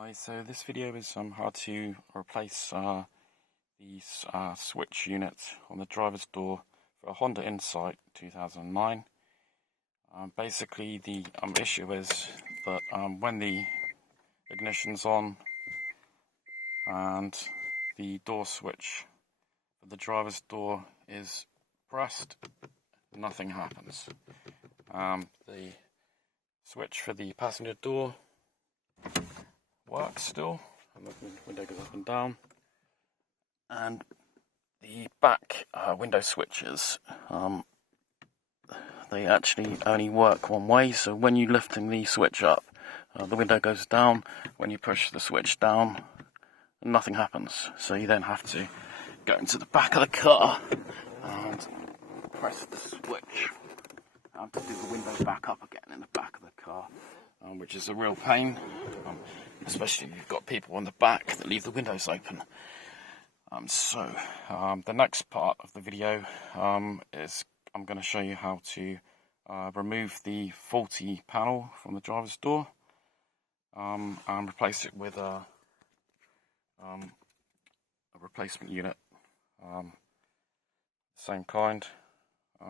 Hi, so this video is how to replace the switch unit on the driver's door for a Honda Insight 2009. Basically the issue is that when the ignition's on and the door switch for the driver's door is pressed, nothing happens. The switch for the passenger door works still, and the window goes up and down, and the back window switches, they actually only work one way. So when you're lifting the switch up, the window goes down. When you push the switch down, nothing happens. So you then have to go into the back of the car and press the switch to do the window back up again in the back of the car, which is a real pain, especially if you've got people on the back that leave the windows open. The next part of the video is I'm going to show you how to remove the faulty panel from the driver's door and replace it with a replacement unit, same kind.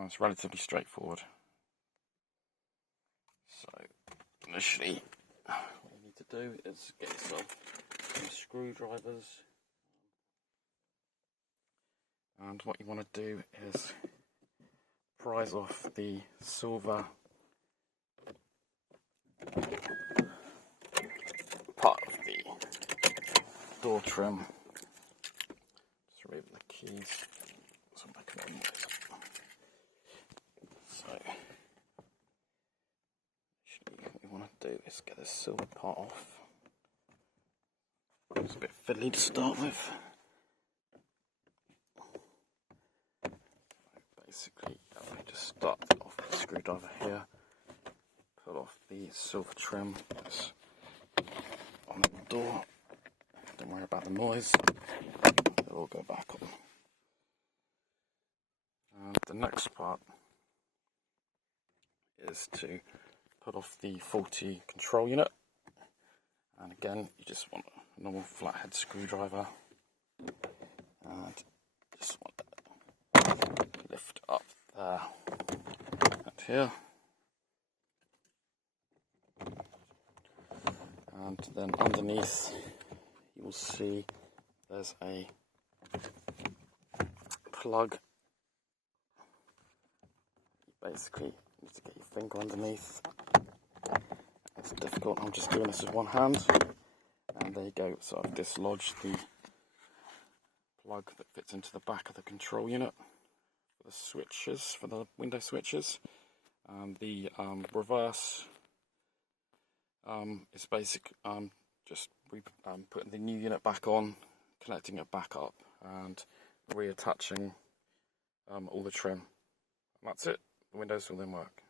It's relatively straightforward. So initially, what you need to do is get yourself some screwdrivers, and what you want to do is prise off the silver part of the door trim. Just remove the keys so I can noise. So what we want to do is get this silver part off. It's a bit fiddly to start with. Basically, just start off with the screwdriver here, pull off the silver trim that's on the door. Don't worry about the noise, it'll all go back on. And the next part is to put off the faulty control unit, and again you just want a normal flathead screwdriver and just want to lift up there and here, and then underneath you will see there's a plug. You basically need to get your finger underneath. It's difficult, I'm just doing this with one hand, and there you go. So I've dislodged the plug that fits into the back of the control unit for the switches, for the window switches. The reverse is basic, just putting the new unit back on, connecting it back up, and reattaching all the trim. And that's it, the windows will then work.